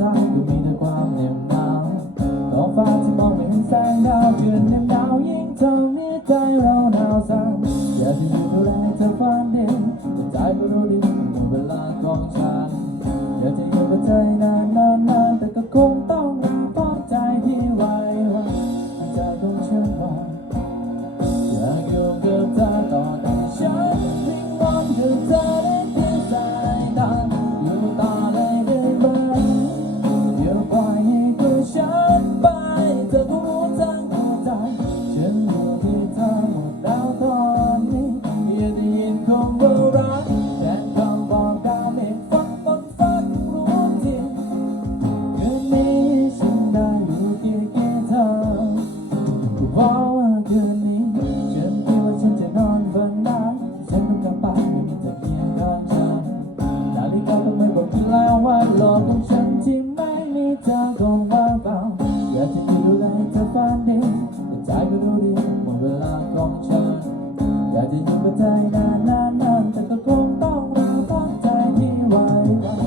ทก็มีแต่ความเหน็บหนาวท้องฟ้าที่มองไม่เห็นแสงดาวเกินเหน็บหนาวยิ่งทำให้ใจเราหนาวสั่นอยากจะอยู่ดูแล รัก ไ